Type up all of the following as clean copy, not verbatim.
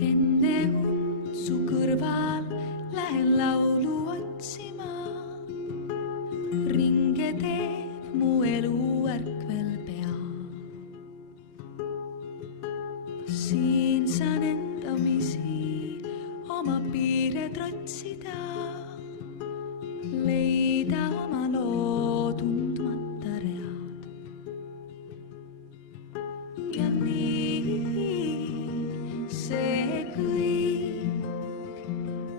enne und su kõrval lähen laulu otsima. Ringe teeb mu elu ärkvel pea. Siin saan endamisi oma piire trotsida, leida oma loo tundmata read. Ja nii see kõik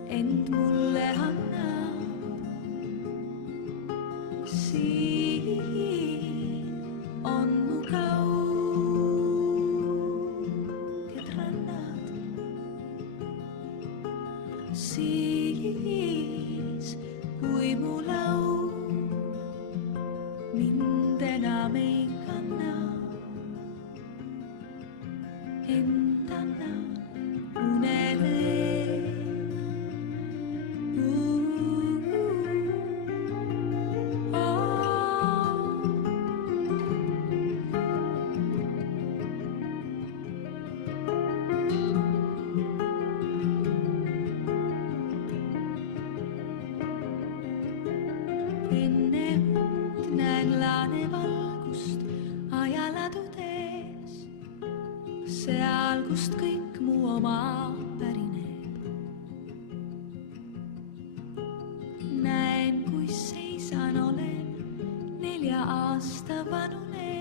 end mulle annab. Siin on mu kauged rannad. Siis kui mu laul mind enam ei kanna, end annan unele. Enne und näen laanevalgust ajaladudes, seal, kust kõik mu oma pärineb. Näen, kui seisan olen 4 aasta vanune,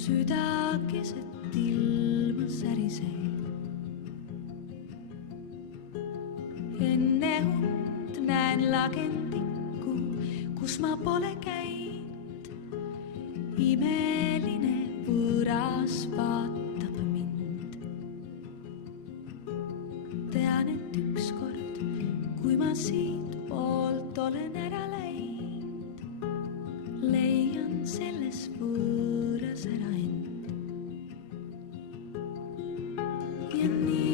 süda keset ilma säriseb. Enne und näen lagendikku, kus ma pole käinud. Imeline võõras vaatab mind. Tean, et ükskord, kui ma siit poolt olen ära läinud, leian selles võõras ära end. Ja nii